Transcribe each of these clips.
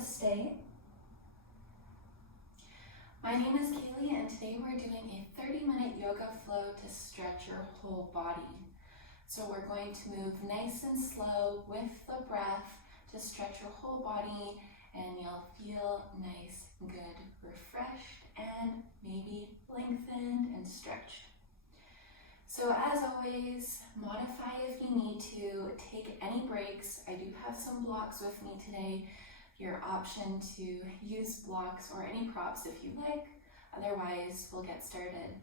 Namaste. My name is Kaylee and today we're doing a 30-minute yoga flow to stretch your whole body. So we're going to move nice and slow with the breath to stretch your whole body, and you'll feel nice, good, refreshed, and maybe lengthened and stretched. So as always, modify if you need to, take any breaks. I do have some blocks with me today. Your option to use blocks or any props if you like. Otherwise, we'll get started.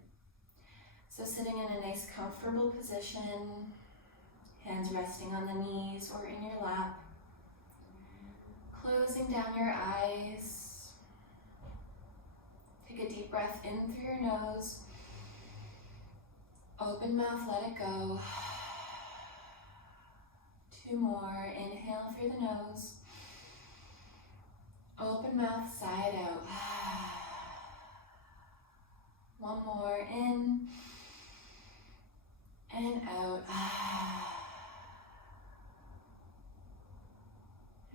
So sitting in a nice comfortable position, hands resting on the knees or in your lap. Closing down your eyes. Take a deep breath in through your nose. Open mouth, let it go. 2 more. Inhale through the nose. Open mouth, side out. 1 more. In and out.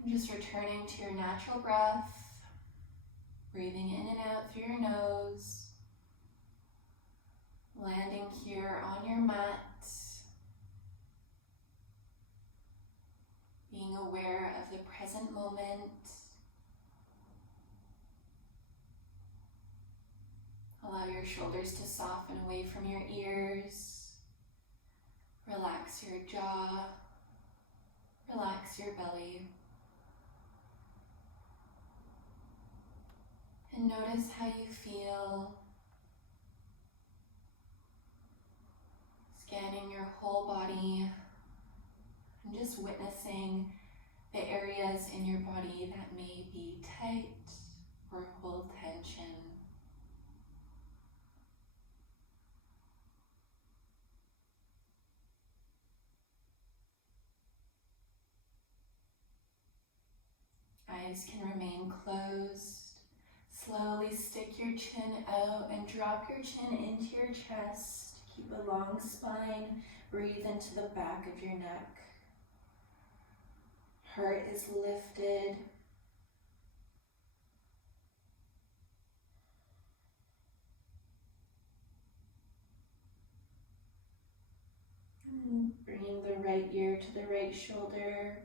And just returning to your natural breath. Breathing in and out through your nose. Landing here on your mat. Being aware of the present moment. Allow your shoulders to soften away from your ears. Relax your jaw. Relax your belly. And notice how you feel. Scanning your whole body and just witnessing the areas in your body that may be tight or hold tension. Eyes can remain closed. Slowly stick your chin out and drop your chin into your chest. Keep a long spine. Breathe into the back of your neck. Heart is lifted. And bringing the right ear to the right shoulder.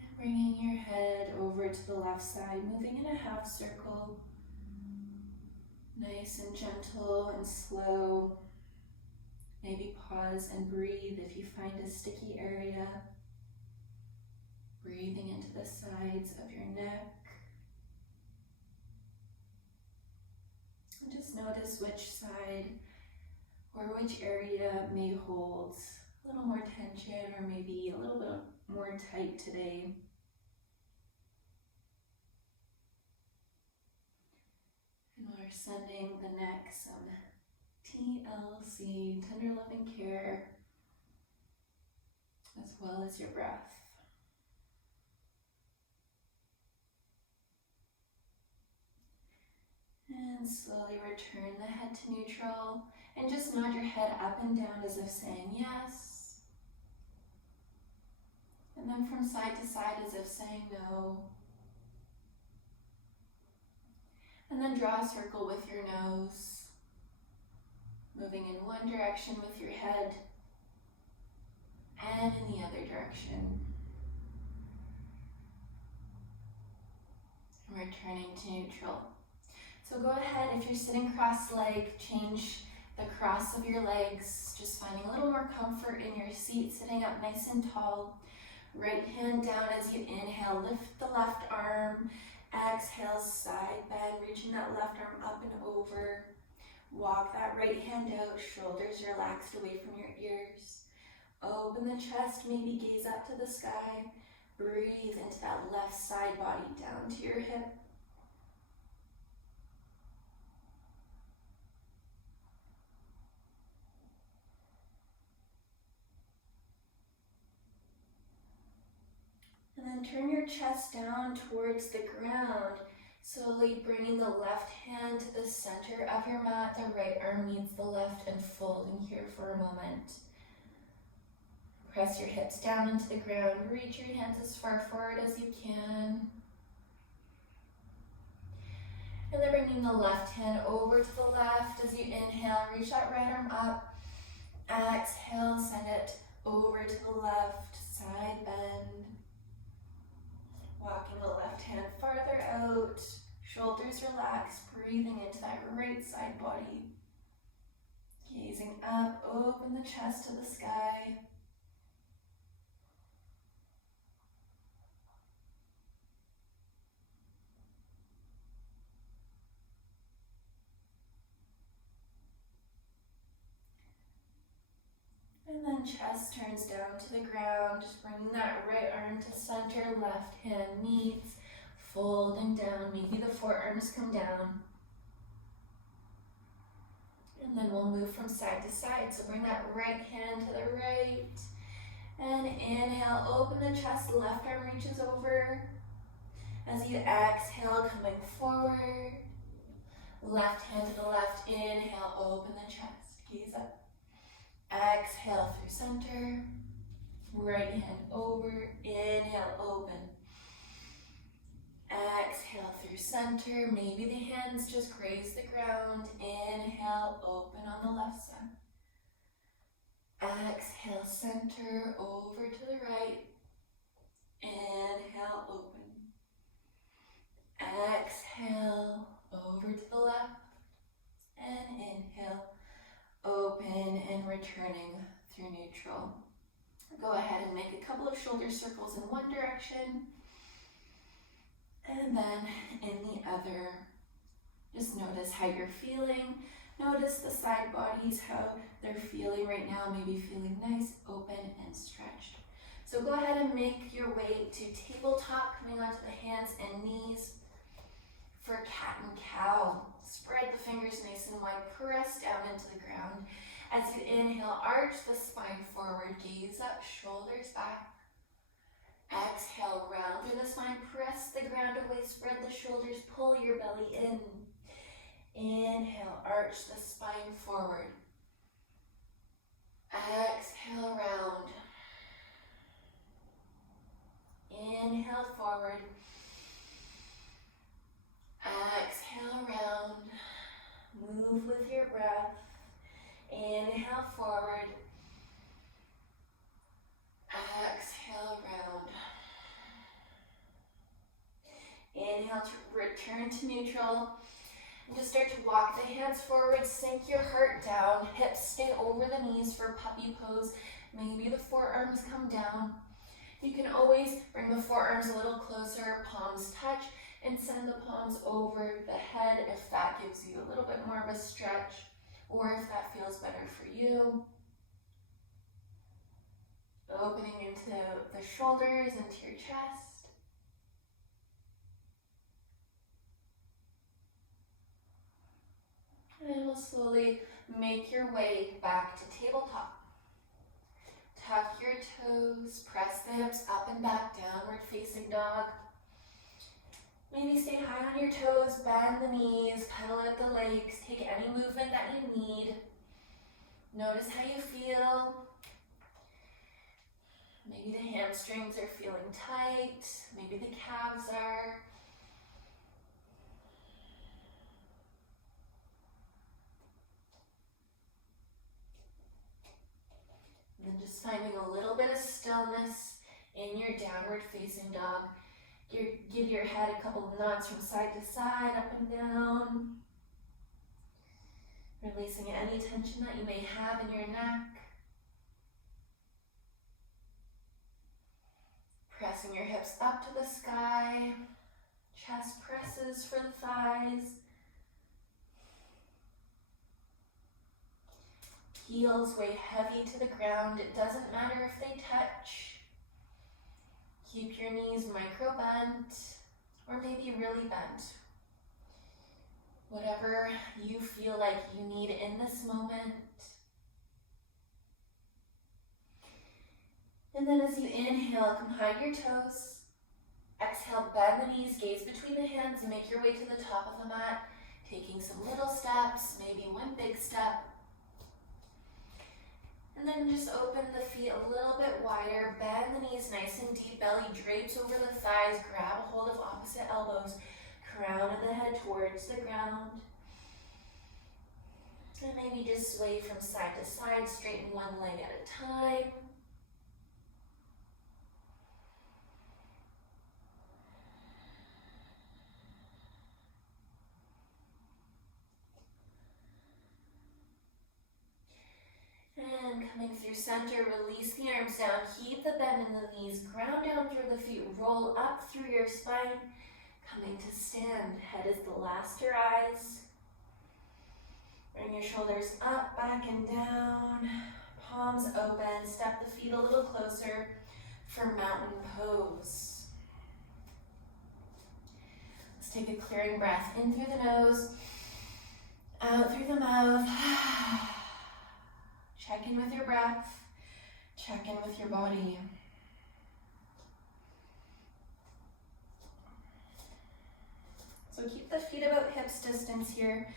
And bringing your head over to the left side, moving in a half circle. Nice and gentle and slow. Maybe pause and breathe if you find a sticky area. Breathing into the sides of your neck. And just notice which side or which area may hold a little more tension or maybe a little bit more tight today. And we're sending the neck some TLC, tender loving care, as well as your breath. And slowly return the head to neutral and just nod your head up and down as if saying yes. And then from side to side as if saying no. And then draw a circle with your nose, moving in one direction with your head and in the other direction. And returning to neutral. So go ahead, if you're sitting cross-legged, change the cross of your legs, just finding a little more comfort in your seat, sitting up nice and tall. Right hand down as you inhale, lift the left arm. Exhale, side bend, reaching that left arm up and over. Walk that right hand out, shoulders relaxed away from your ears. Open the chest, maybe gaze up to the sky. Breathe into that left side body down to your hip. And then turn your chest down towards the ground, slowly bringing the left hand to the center of your mat. The right arm meets the left and folding here for a moment. Press your hips down into the ground. Reach your hands as far forward as you can. And then bringing the left hand over to the left. As you inhale, reach that right arm up. Exhale, send it over to the left, side bend. Walking the left hand farther out. Shoulders relaxed, breathing into that right side body. Gazing up, open the chest to the sky. And then chest turns down to the ground, just bringing that right arm to center, left hand meets, folding down, maybe the forearms come down. And then we'll move from side to side, so bring that right hand to the right. And inhale, open the chest, left arm reaches over. As you exhale, coming forward. Left hand to the left, inhale, open the chest, gaze up. Exhale through center, right hand over, inhale, open. Exhale through center, maybe the hands just graze the ground. Inhale, open on the left side. Exhale, center, over to the right. Inhale, open. Exhale, over to the left. And inhale, open and returning through neutral. Go ahead and make a couple of shoulder circles in one direction. And then in the other. Just notice how you're feeling. Notice the side bodies, how they're feeling right now. Maybe feeling nice, open, and stretched. So go ahead and make your way to tabletop, coming onto the hands and knees for cat and cow. Spread the fingers nice and wide, press down into the ground. As you inhale, arch the spine forward, gaze up, shoulders back. Exhale, round through the spine, press the ground away, spread the shoulders, pull your belly in. Inhale, arch the spine forward. Exhale, round. Inhale, forward. Exhale, round. Move with your breath. Inhale, forward. Exhale, round. Inhale to return to neutral. And just start to walk the hands forward, sink your heart down, hips stay over the knees for puppy pose. Maybe the forearms come down. You can always bring the forearms a little closer, palms touch, and send the palms over the head if that gives you a little bit more of a stretch, or if that feels better for you. Opening into the shoulders, into your chest. And we'll slowly make your way back to tabletop. Tuck your toes, press the hips up and back, downward facing dog. Maybe stay high on your toes, bend the knees, pedal at the legs, take any movement that you need. Notice how you feel. Maybe the hamstrings are feeling tight, maybe the calves are. And then just finding a little bit of stillness in your downward facing dog. Give your head a couple of nods from side to side, up and down. Releasing any tension that you may have in your neck. Pressing your hips up to the sky. Chest presses for the thighs. Heels weigh heavy to the ground. It doesn't matter if they touch. Keep your knees micro bent, or maybe really bent. Whatever you feel like you need in this moment. And then as you inhale, come hide your toes. Exhale, bend the knees, gaze between the hands, and make your way to the top of the mat. Taking some little steps, maybe one big step. And then just open the feet a little bit wider, bend the knees nice and deep, belly drapes over the thighs, grab a hold of opposite elbows, crown of the head towards the ground. And maybe just sway from side to side, straighten one leg at a time. And coming through center, release the arms down, keep the bend in the knees, ground down through the feet, roll up through your spine. Coming to stand, head is the last to rise. Bring your shoulders up, back and down, palms open, step the feet a little closer for mountain pose. Let's take a clearing breath in through the nose, out through the mouth. Check in with your breath, check in with your body. So keep the feet about hips distance here.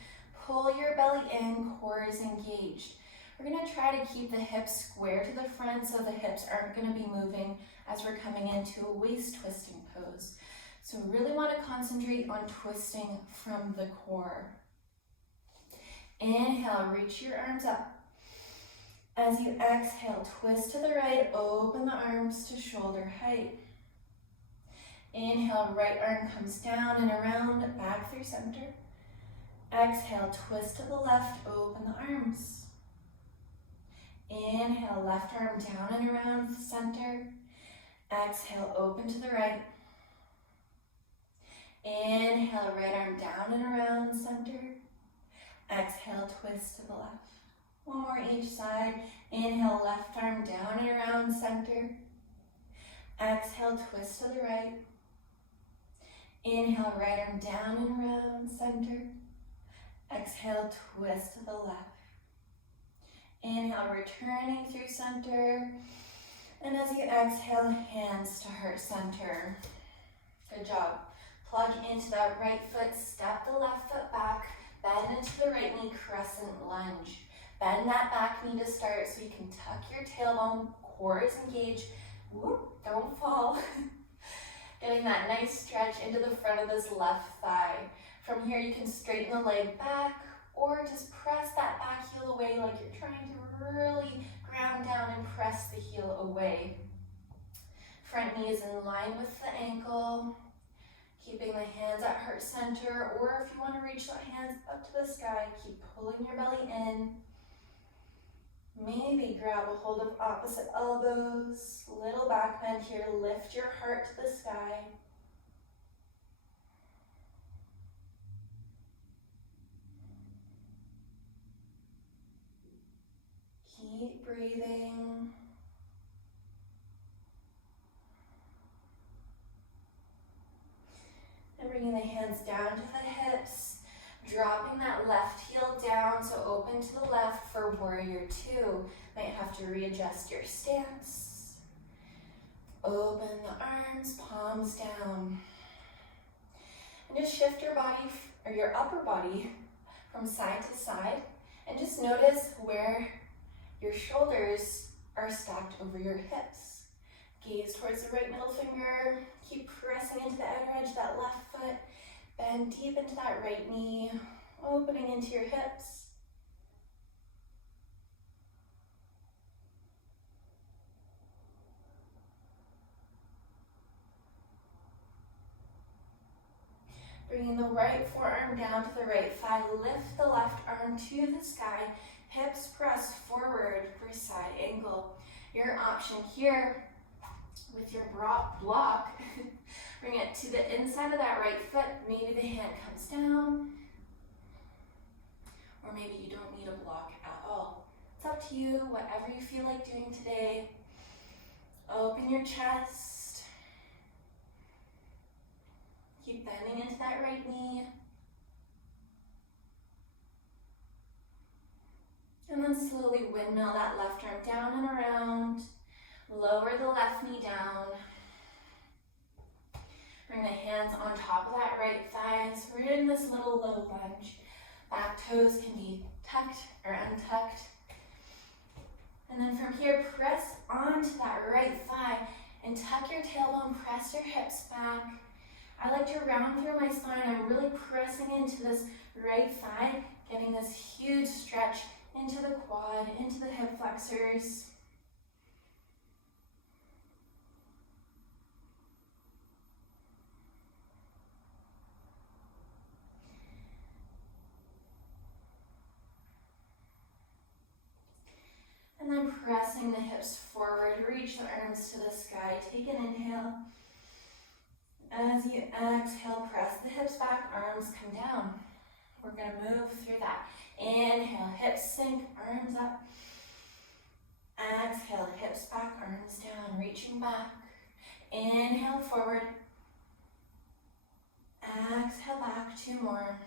Pull your belly in, core is engaged. We're gonna try to keep the hips square to the front so the hips aren't gonna be moving as we're coming into a waist twisting pose. So really wanna concentrate on twisting from the core. Inhale, reach your arms up. As you exhale, twist to the right, open the arms to shoulder height. Inhale, right arm comes down and around, back through center. Exhale, twist to the left, open the arms. Inhale, left arm down and around the center. Exhale, open to the right. Inhale, right arm down and around center. Exhale, twist to the left. One more each side. Inhale, left arm down and around center. Exhale, twist to the right. Inhale, right arm down and around center. Exhale, twist to the left. Inhale, returning through center. And as you exhale, hands to heart center. Good job. Plug into that right foot, step the left foot back, bend into the right knee, crescent lunge. Bend that back knee to start so you can tuck your tailbone, core is engaged. Whoop, don't fall. Getting that nice stretch into the front of this left thigh. From here you can straighten the leg back or just press that back heel away like you're trying to really ground down and press the heel away. Front knee is in line with the ankle. Keeping the hands at heart center, or if you want to reach the hands up to the sky, keep pulling your belly in. Maybe grab a hold of opposite elbows, little back bend here, lift your heart to the sky. Keep breathing. And bringing the hands down to the hips, dropping that left heel down, so open to the left for warrior two. Might have to readjust your stance. Open the arms, palms down. And just shift your body, or your upper body, from side to side. And just notice where your shoulders are stacked over your hips. Gaze towards the right middle finger. Keep pressing into the outer edge of that left foot. Bend deep into that right knee, opening into your hips. Bringing the right forearm down to the right thigh, lift the left arm to the sky, hips press forward for side angle. Your option here with your block, bring it to the inside of that right foot. Maybe the hand comes down, or maybe you don't need a block at all. It's up to you, whatever you feel like doing today. Open your chest. Keep bending into that right knee. And then slowly windmill that left arm down and around. Lower the left knee down. Bring the hands on top of that right thigh. So we're in this little low lunge. Back toes can be tucked or untucked. And then from here, press onto that right thigh and tuck your tailbone, press your hips back. I like to round through my spine. I'm really pressing into this right thigh, getting this huge stretch into the quad, into the hip flexors. And then pressing the hips forward, reach the arms to the sky. Take an inhale. As you exhale, press the hips back, arms come down. We're going to move through that. Inhale, hips sink, arms up. Exhale, hips back, arms down, reaching back. Inhale, forward. Exhale, back, 2 more.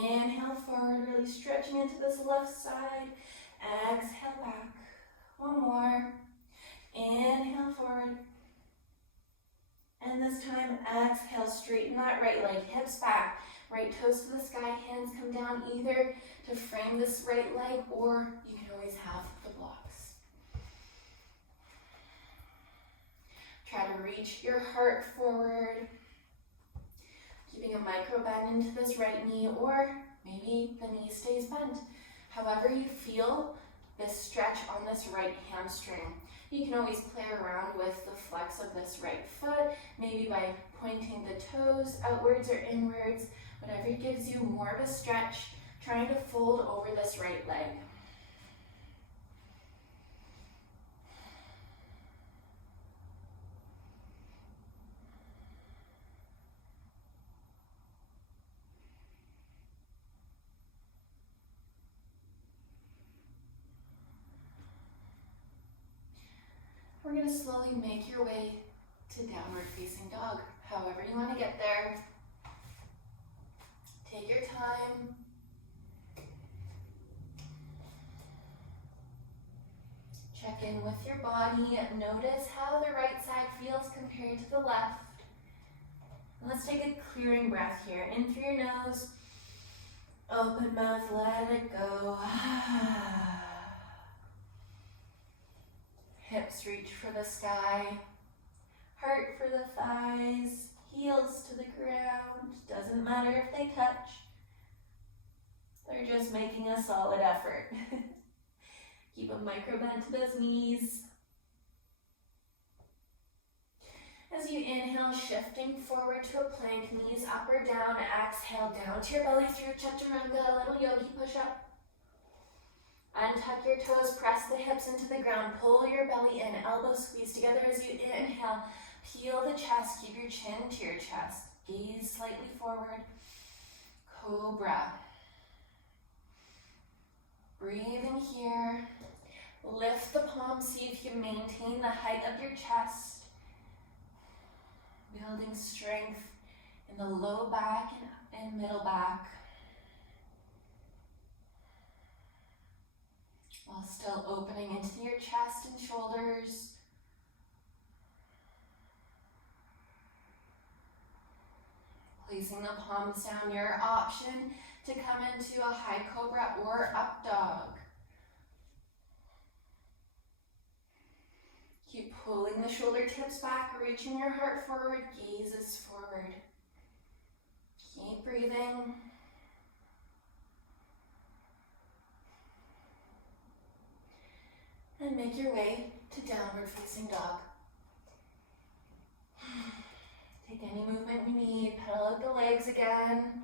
Inhale, forward, really stretching into this left side. Exhale, back. 1 more. Inhale, forward. And this time, exhale, straighten that right leg, hips back. Right toes to the sky, hands come down either to frame this right leg, or you can always have the blocks. Try to reach your heart forward, keeping a micro bend into this right knee, or maybe the knee stays bent. However you feel this stretch on this right hamstring. You can always play around with the flex of this right foot, maybe by pointing the toes outwards or inwards, whatever gives you more of a stretch, trying to fold over this right leg. We're going to slowly make your way to downward facing dog. However you want to get there. Take your time. Check in with your body. Notice how the right side feels compared to the left. And let's take a clearing breath here. In through your nose. Open mouth, let it go. Hips reach for the sky, heart for the thighs, heels to the ground. Doesn't matter if they touch. They're just making a solid effort. Keep a micro bend to those knees. As you inhale, shifting forward to a plank, knees up or down. Exhale, down to your belly through chaturanga, a little yogi push-up. Untuck your toes, press the hips into the ground, pull your belly in, elbows squeeze together as you inhale. Peel the chest, keep your chin to your chest. Gaze slightly forward. Cobra. Breathing here. Lift the palms, see if you maintain the height of your chest. Building strength in the low back and middle back. While still opening into your chest and shoulders. Placing the palms down, your option to come into a high cobra or up dog. Keep pulling the shoulder tips back, reaching your heart forward, gazes forward. Keep breathing. And make your way to downward facing dog. Take any movement you need, pedal out the legs again.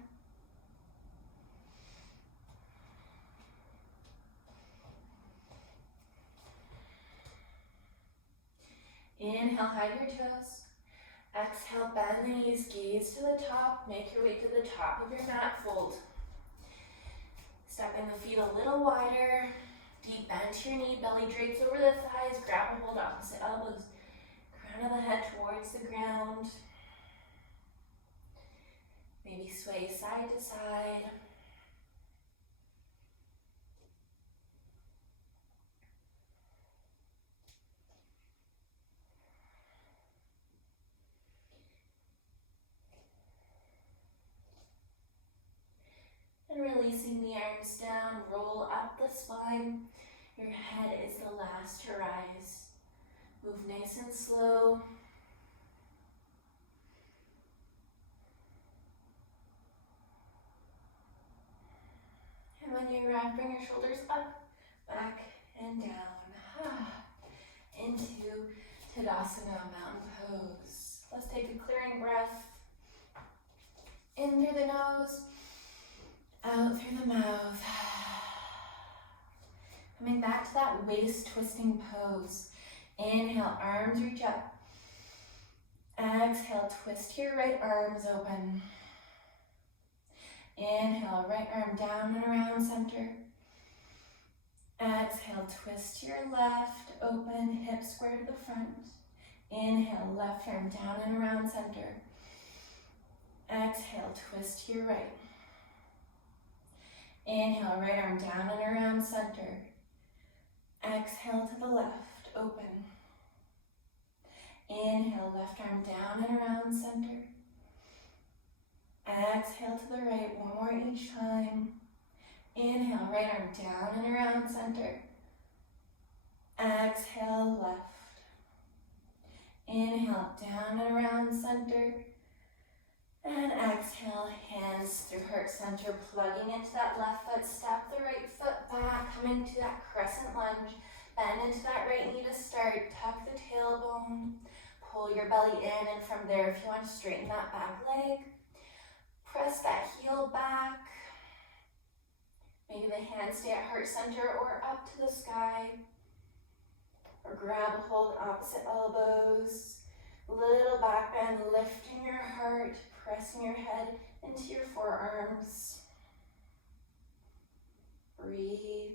Inhale, hide your toes. Exhale, bend the knees, gaze to the top. Make your way to the top of your mat, fold. Stepping the feet a little wider. Deep bend to your knee, belly drapes over the thighs, grab and hold opposite elbows. Crown of the head towards the ground. Maybe sway side to side. And releasing the arms down, roll up the spine. Your head is the last to rise. Move nice and slow. And when you arrive, bring your shoulders up, back, and down. Into Tadasana, mountain pose. Let's take a clearing breath. In through the nose, out through the mouth. Coming back to that waist twisting pose. Inhale, arms reach up. Exhale, twist your right arms open. Inhale, right arm down and around center. Exhale, twist your left, open, hips square to the front. Inhale, left arm down and around center. Exhale, twist your right. Inhale, right arm down and around center. Exhale to the left, open. Inhale, left arm down and around center. Exhale to the right, one more each time. Inhale, right arm down and around center. Exhale, left. Inhale, down and around center. And exhale, hands through heart center, plugging into that left foot. Step the right foot back, coming to that crescent lunge. Bend into that right knee to start. Tuck the tailbone. Pull your belly in, and from there, if you want to straighten that back leg, press that heel back. Maybe the hands stay at heart center or up to the sky. Or grab a hold opposite elbows. Little back bend, lifting your heart, pressing your head into your forearms. Breathe.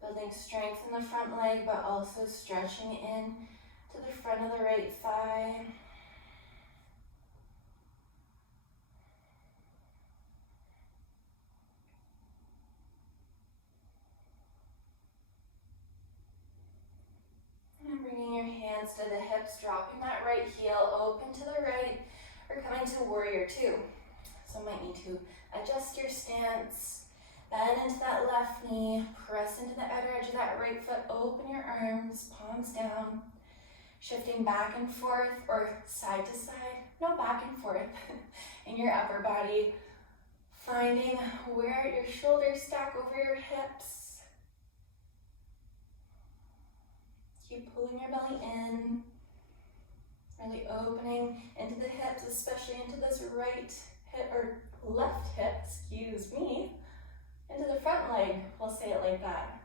Building strength in the front leg, but also stretching in to the front of the right thigh. And bringing your hands to the hips, dropping that right heel open to the right, or coming to warrior two. So might need to adjust your stance. Bend into that left knee, press into the outer edge of that right foot, open your arms, palms down, shifting back and forth or side to side, no, back and forth in your upper body, finding where your shoulders stack over your hips. Keep pulling your belly in, really opening into the hips, especially into this right hip or left hip, excuse me. Into the front leg, we'll say it like that.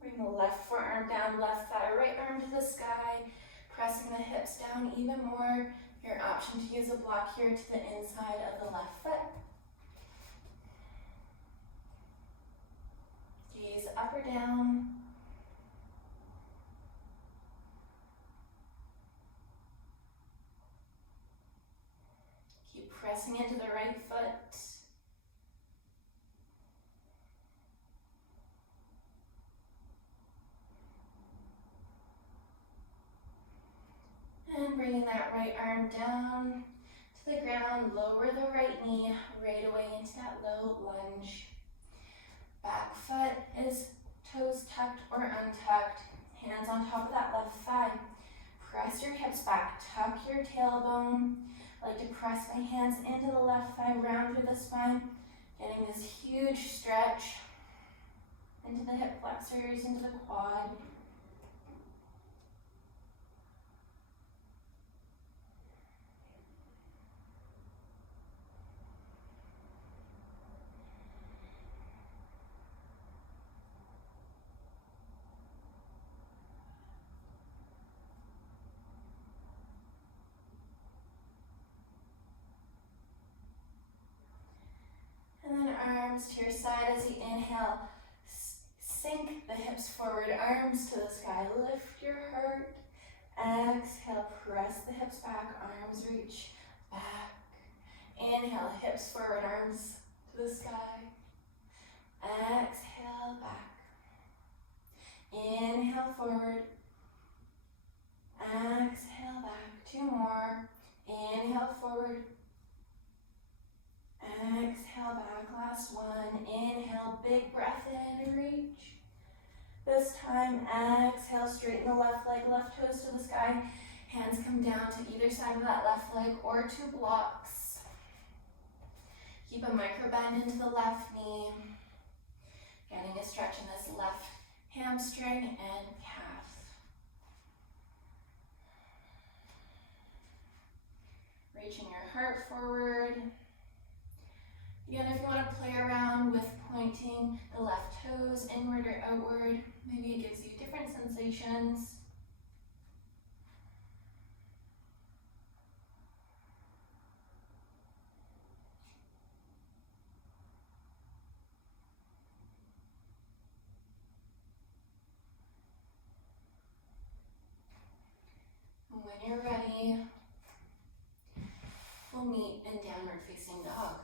Bring the left forearm down, left thigh, right arm to the sky, pressing the hips down even more. Your option to use a block here to the inside of the left foot. Gaze up or down. Pressing into the right foot. And bringing that right arm down to the ground, lower the right knee right away into that low lunge. Back foot is toes tucked or untucked, hands on top of that left thigh. Press your hips back, tuck your tailbone. I like to press my hands into the left thigh, round through the spine, getting this huge stretch into the hip flexors, into the quad. And then arms to your side as you inhale. Sink the hips forward, arms to the sky. Lift your heart. Exhale, press the hips back, arms reach back. Inhale, hips forward, arms to the sky. Exhale, back. Inhale forward. Exhale back. 2 more. Inhale forward. Exhale back. Last one. Inhale, big breath in, reach. This time, exhale, straighten the left leg, left toes to the sky. Hands come down to either side of that left leg or 2 blocks. Keep a micro bend into the left knee. Getting a stretch in this left hamstring and calf. Reaching your heart forward. Again, if you want to play around with pointing the left toes inward or outward, maybe it gives you different sensations. And when you're ready, we'll meet in downward facing dog.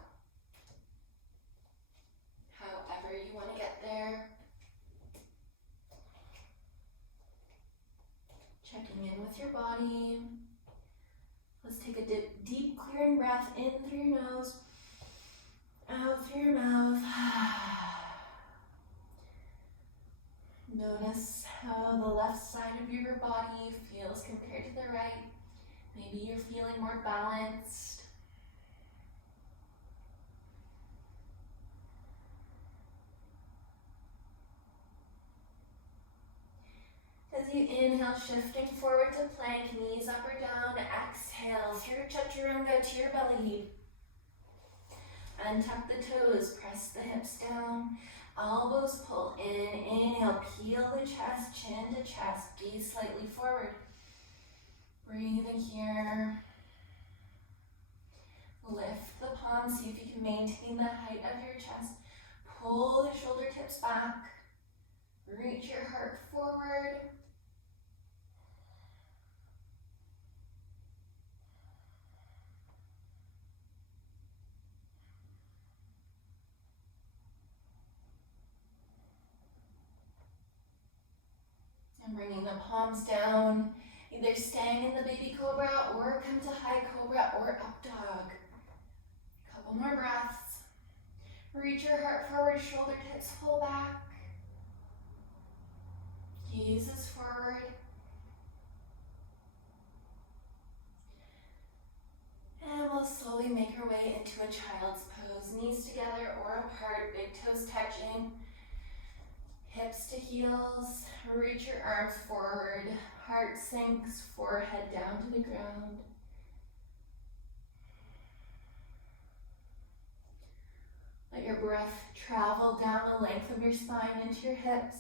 However you want to get there. Checking in with your body. Let's take a deep clearing breath in through your nose, out through your mouth. Notice how the left side of your body feels compared to the right. Maybe you're feeling more balanced. As you inhale, shifting forward to plank, knees up or down. Exhale through chaturanga to your belly. Untuck the toes, press the hips down. Elbows pull in. Inhale, peel the chest, chin to chest, gaze slightly forward. Breathing here. Lift the palms, see if you can maintain the height of your chest. Pull the shoulder tips back. Reach your heart forward. And bringing the palms down, either staying in the baby cobra or come to high cobra or up dog. Couple more breaths. Reach your heart forward, shoulder tips pull back. Gaze is forward. And we'll slowly make our way into a child's pose. Knees together or apart, big toes touching. Hips to heels, reach your arms forward, heart sinks, forehead down to the ground. Let your breath travel down the length of your spine into your hips.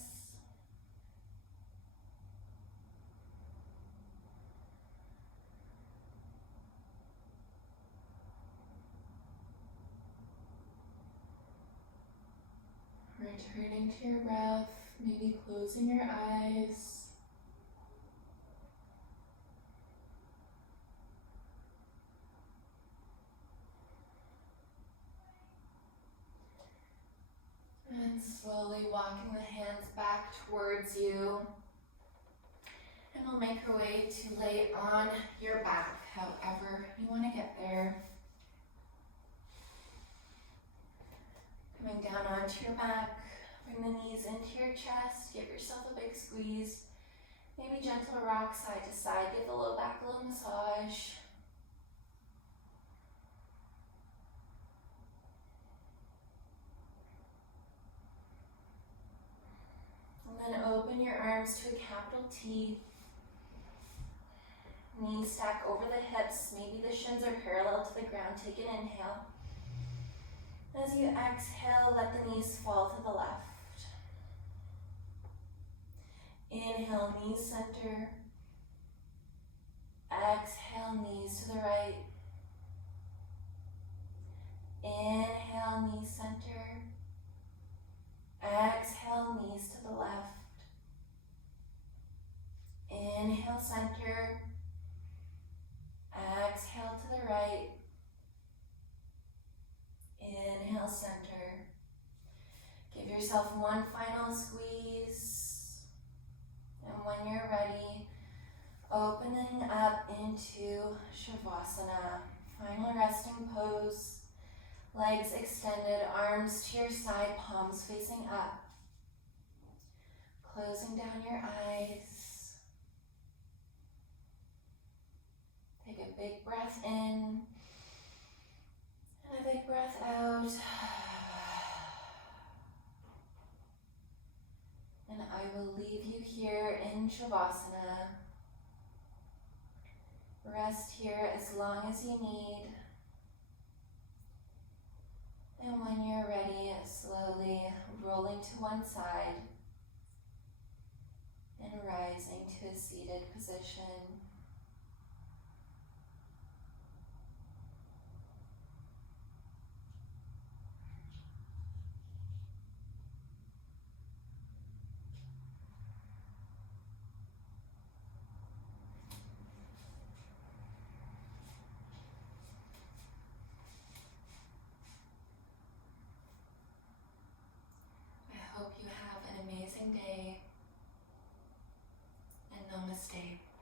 Returning to your breath, maybe closing your eyes. And slowly walking the hands back towards you. And we'll make our way to lay on your back, however you want to get there. Coming down onto your back, bring the knees into your chest, give yourself a big squeeze. Maybe gentle rock side to side, give the low back a little massage. And then open your arms to a capital T. Knees stack over the hips, maybe the shins are parallel to the ground. Take an inhale. As you exhale, let the knees fall to the left. Inhale, knees center. Exhale, knees to the right. Inhale, knees center. Exhale, knees to the left. Inhale, center. Exhale to the right. Inhale, center. Give yourself one final squeeze. when you're ready, opening up into Shavasana. Final resting pose. Legs extended, arms to your side, palms facing up. Closing down your eyes. Take a big breath in and a big breath out. And I will leave you here in Shavasana. Rest here as long as you need. And when you're ready, slowly rolling to one side and rising to a seated position. I hope you have an amazing day, and namaste.